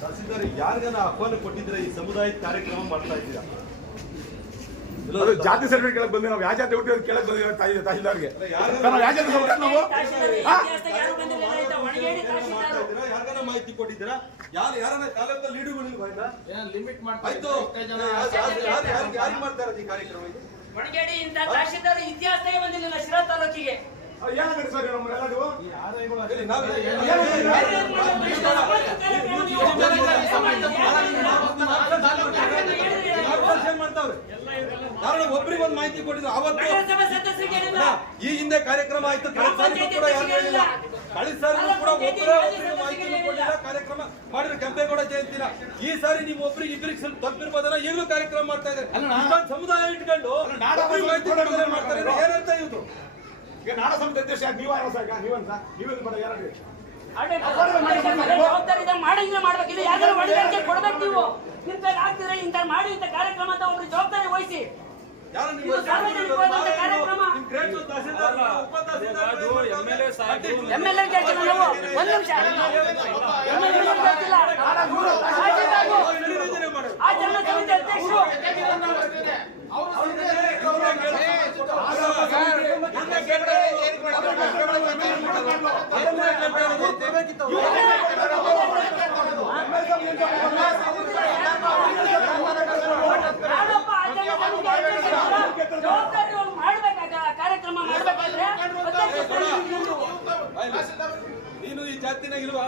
ತಹಸೀಲ್ದಾರ್ ಯಾರಿಗಾನ ಆಹ್ವಾನ ಕೊಟ್ಟಿದ್ರೆ ಈ ಸಮುದಾಯದ ಕಾರ್ಯಕ್ರಮ ಮಾಡ್ತಾ ಇದ್ದೀರಾ? ಅದು ಜಾತಿ ಸರ್ಟಿಫಿಕೇಟ್ ಕೇಳಕ್ ಬಂದ್ವಿ ನಾವು ಯಾವ ಜಾತಿ ಹುಟ್ಟಿ ಕೇಳಕ್ ಬಂದಿವಿ ತಾಯಿ ನಾವು ಯಾವ ಜಾತಿ ನಾವು ಬಂದಿಲ್ಲ ಯಾರಿಗಾನ ಮಾಹಿತಿ ಕೊಟ್ಟಿದ್ದೀರಾ? ಯಾರು ಯಾರನ್ನ ತಾಲೂಕಲ್ಲಿ ಲೀಡುಗಳಿಲ್ವಾ ಲಿಮಿಟ್ ಯಾರು ಮಾಡ್ತಾ ಇರೋದು ಈ ಕಾರ್ಯಕ್ರಮ ಇದು? ಒಣಗೇಡಿ ಇತಿಹಾಸದಾಗ ಬಂದಿರಲಿಲ್ಲ ಶಿರಾ ತಾಲೂಕಿಗೆ. ಏನಾಗುತ್ತೆ ಸರ್ ನಾವು ಕಾರಣ ಒಬ್ರಿಗೆ ಒಂದು ಮಾಹಿತಿ ಕೊಟ್ಟಿದ್ರು ಅವತ್ತು. ಈ ಹಿಂದೆ ಕಾರ್ಯಕ್ರಮ ಆಯ್ತು ಕೂಡ ಕೂಡ ಮಾಹಿತಿ ಕೊಟ್ಟಿಲ್ಲ ಕಾರ್ಯಕ್ರಮ ಮಾಡಿದ್ರೆ ಕೆಂಪೇಗೌಡ ಜಯಂತಿನ ಈ ಸಾರಿ ನೀವು ಒಬ್ರಿಗೆ ಇಬ್ಬರಿಗೆ ಸ್ವಲ್ಪ ತಪ್ಪಿರ್ಬೋದಲ್ಲ ಈಗಲೂ ಕಾರ್ಯಕ್ರಮ ಮಾಡ್ತಾ ಇದ್ದಾರೆ ಸಮುದಾಯ ಇಟ್ಕೊಂಡು ಮಾಹಿತಿ ಮಾಡ್ತಾರೆ ಏನಂತ ಇವ್ರು ಈಗ ನಾಡ ಸಮಿತಿ ಅಧ್ಯಕ್ಷ, ನೀವು ಯಾರು ಸರ್ ನೀವೇನು ಮಾಡ ಜವಾಬ್ದಾರಿ ಮಾಡಂಗಿಲ್ಲ ಮಾಡ್ಬೇಕು. ಇಲ್ಲ ಯಾವ್ದಾರು ಹೊಣೆಗಾರಿಕೆ ಕೊಡ್ಬೇಕು ನೀವು. ಇಂಥ ಆಗ್ತಿದ್ರೆ ಮಾಡಿ ಇಂಥ ಕಾರ್ಯಕ್ರಮ ಅಂತ ಒಬ್ರು ಜವಾಬ್ದಾರಿ ವಹಿಸಿ. ಯಾರು ಕಾರ್ಯಕ್ರಮ. ನಿಮ್ಮ ಗ್ರೇಟ್ ತಹಸೀಲ್ದಾರ್ ಉಪ ತಹಸೀಲ್ದಾರ್ ಎಂ ಎಲ್ ಎ ಕೇಳ್ತೀವಿ ನಾವು. ಒಂದ್ ನಿಮಿಷ. ಎಂ ಎಲ್ ಎ ಕೇಳ್ತಿಲ್ಲ ತಹಶೀಲ್ದಾರ್ರು, ನಿಯೋಜನೆ ಮಾಡೋದು ಆಚರಣಾ ಸಮಿತಿ ಅಧ್ಯಕ್ಷರು ನಾನೊಬ್ಬ ಆಚರಣಾ ಸಮಿತಿ ಅಧ್ಯಕ್ಷರು. ಜವಾಬ್ದಾರಿ ಅವ್ರು ಮಾಡ್ಬೇಕಾಗ ಕಾರ್ಯಕ್ರಮ ಮಾಡ್ಬೇಕಾದ್ರೆ ಅಧ್ಯಕ್ಷ ಸ್ಥಾನ ನೀನು ಈ ಜಾತಿನಾಗ ಇಲ್ವಾ?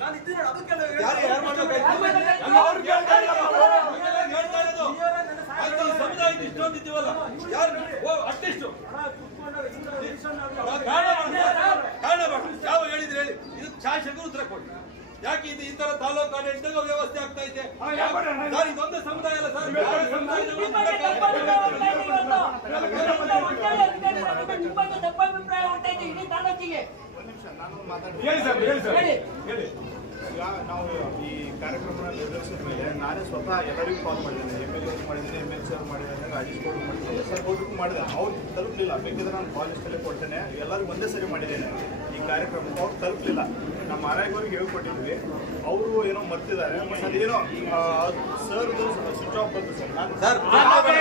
ನಾನು ಇದ್ದೀನಿ ಅದಕ್ಕೆಲ್ಲ ಯಾರು ಯಾರು ಮಾಡ್ಬೇಕಾಯ್ತು ಅವ್ರು ಕೇಳ್ತಾ ಇರೋದು. ಇಷ್ಟೊಂದು ಇದ್ದೀವಲ್ಲ? ಯಾರು ಓ ಅಷ್ಟಿಷ್ಟು. ಯಾವ ಹೇಳಿದ್ರೆ ಹೇಳಿ. ಇದು ಶಾಸಕರು ಉತ್ತರ ಕೊಡಿ. ಯಾಕೆ ಇದು ಈ ತರ ತಾಲೂಕು ಆಡಳಿತದ ವ್ಯವಸ್ಥೆ ಆಗ್ತಾ ಇದೆ? ಸರ್ ಇದೊಂದು ಸಮುದಾಯ ಅಲ್ಲ ಸರ್. ಬೇರೆ ಹೇಳಿ. ಸರ್ ಈಗ ನಾವು ಈ ಕಾರ್ಯಕ್ರಮನ ನಿರ್ಧರಿಸಿದ ಮೇಲೆ ನಾನೇ ಸ್ವತಃ ಎಲ್ಲರಿಗೂ ಕಾಲ್ ಮಾಡಿದ್ದೇನೆ. ಎಂ ಎಲ್ ಎ ಮಾಡಿದ್ದೇನೆ ಎಂ ಎಲ್ ಸಿ ಅವ್ರು ಮಾಡಿದ್ದೇನೆ ರಾಜೇಶ್ ಗೌಡ್ ಮಾಡಿದ್ದೇನೆ ಸರ್ ಗೌಡ್ರಿಗೂ ಮಾಡಿದೆ ಅವ್ರು ತಲುಪಲಿಲ್ಲ. ಬೇಕಿದ್ರೆ ನಾನು ಕಾಲ್ ಲಿಸ್ಟಲ್ಲೇ ಕೊಡ್ತೇನೆ. ಎಲ್ಲರಿಗೂ ಒಂದೇ ಸರಿ ಮಾಡಿದ್ದೇನೆ. ಈ ಕಾರ್ಯಕ್ರಮ ಅವ್ರು ತಲುಪಲಿಲ್ಲ. ನಮ್ಮ ಆರೋಗ್ಯವ್ರಿಗೆ ಹೇಳ್ಕೊಟ್ಟಿದ್ವಿ. ಅವರು ಏನೋ ಮರ್ತಿದ್ದಾರೆ. ಬಟ್ ಅದೇನೋ ಸರ್ ಸ್ವಿಚ್ ಆಫ್ ಬಂತು ಸರ್. ನಾನು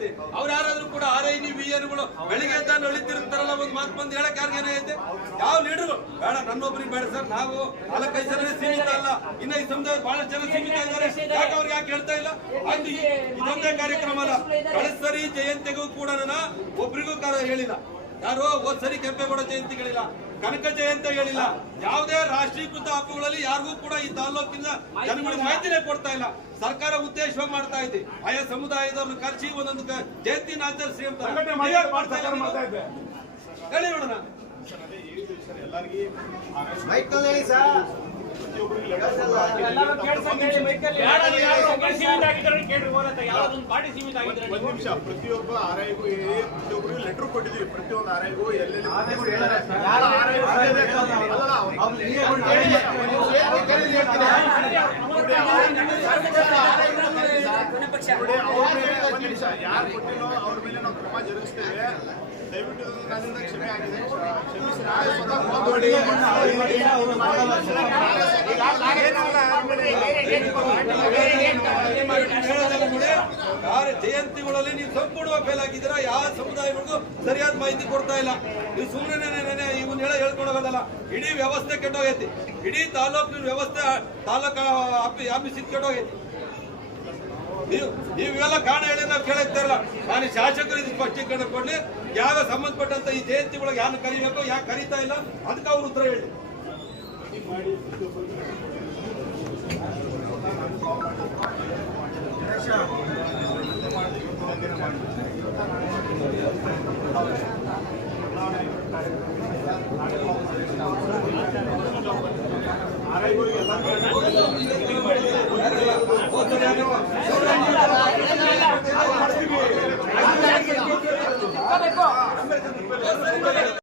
ಸರ್ ಅವ್ರು ಯಾರಾದ್ರೂ ಕೂಡ ಆರ್ ಐ ವಿ ಎನ್ಗಳು ಬೆಳಿಗ್ಗೆ ಎದ್ದ ನಳಿತಿರ್ತಾರಲ್ಲ ಒಂದು ಮಾತು ಬಂದು ಹೇಳಕ್ ಯಾರಿಗೇನೆ ಐತೆ ಯಾವ ಲೀಡರ್? ಬೇಡ, ನನ್ನೊಬ್ರಿಗೆ ಬೇಡ ಸರ್. ನಾವು ನಾಲ್ಕೈದು ಜನ ಸೀಮಿತ ಅಲ್ಲ. ಇನ್ನ ಈ ಸಮುದಾಯ ಬಹಳಷ್ಟು ಜನ ಸೀಮಿತ ಇದ್ದಾರೆ. ಯಾಕೆ ಅವ್ರಿಗೆ ಯಾಕೆ ಹೇಳ್ತಾ ಇಲ್ಲ? ಇದೊಂದೇ ಕಾರ್ಯಕ್ರಮ ಅಲ್ಲ. ಕಳಸರಿ ಸರಿ ಜಯಂತಿಗೂ ಕೂಡ ನಾನು ಒಬ್ರಿಗೂ ಕಾರ ಹೇಳಿಲ್ಲ. ಯಾರು ಒಂದ್ಸರಿ ಸರಿ ಕೆಂಪೇಗೌಡ ಜಯಂತಿಗಳಿಲ್ಲ ಕನಕ ಜಯಂತಿ ಹೇಳಿಲ್ಲ. ಯಾವುದೇ ರಾಷ್ಟ್ರೀಕೃತ ಹಬ್ಬಗಳಲ್ಲಿ ಯಾರಿಗೂ ಕೂಡ ಈ ತಾಲೂಕಿನ ಜನಗಳಿಗೆ ಮಾಹಿತಿನೇ ಕೊಡ್ತಾ ಇಲ್ಲ. ಸರ್ಕಾರ ಉದ್ದೇಶವಾಗಿ ಮಾಡ್ತಾ ಇದೆ. ಆಯಾ ಸಮುದಾಯದವ್ರನ್ನ ಕರೆಸಿ ಒಂದೊಂದು ಜಯಂತಿನ ಆಚರಿಸಿ ಅಂತ. ಮಾಡ್ತಾ ಇಲ್ಲ ಹೇಳಿ ನೋಡೋಣ. ಒಂದ್ ಪ್ರತಿಯೊಬ್ಬ ಆರೈಗೂ ಪ್ರತಿಯೊಬ್ಬರಿಗೂ ಲೆಟರ್ ಕೊಟ್ಟಿದ್ವಿ ಪ್ರತಿಯೊಂದು ಆರೈಗೂ ಎಲ್ಲೆಲ್ಲಿ ನೋಡಿ ಅವ್ರ ಯಾರು ಕೊಟ್ಟಿಲ್ಲೋ, ಅವ್ರ ಮೇಲೆ ನಾವು ಕ್ರಮ ಜರುಗಿಸ್ತೇವೆ. ಯಾರ ಜಯಂತಿಗಳಲ್ಲಿ ನೀವು ಸಂಪೂರ್ಣವಾಗಿ ಫೇಲ್ ಆಗಿದ್ದೀರಾ, ಯಾವ ಸಮುದಾಯಗಳಿಗೂ ಸರಿಯಾದ ಮಾಹಿತಿ ಕೊಡ್ತಾ ಇಲ್ಲ. ನೀವು ಸುಮ್ಮನೆ ಇವನ್ ಹೇಳ ಹೇಳ್ಕೊಂಡ ಹೋಗೋದಲ್ಲ. ಇಡೀ ವ್ಯವಸ್ಥೆ ಕೆಟ್ಟೋಗೈತಿ. ಇಡೀ ತಾಲೂಕಿನ ವ್ಯವಸ್ಥೆ ತಾಲೂಕು ಆಫೀಸ್ ಕೆಟ್ಟೋಗೈತಿ. ನೀವು ಇವೆಲ್ಲ ಕಾರಣ ಹೇಳಿ ನಾವು ಕೇಳಕ್ತಾ ಇಲ್ಲ ನಾನು ಶಾಸಕರು ಇದು ಸ್ಪಷ್ಟೀಕರಣ ಕೊಡ್ಲಿ. ಯಾವ ಸಂಬಂಧಪಟ್ಟಂತ ಈ ಜಯಂತಿಗಳಿಗೆ ಯಾರು ಕರಿಬೇಕು, ಯಾಕೆ ಕರೀತಾ ಇಲ್ಲ, ಅದಕ್ಕೆ ಅವ್ರ ಉತ್ತರ ಹೇಳಿ. ಆರೈಗಳಿಗೆ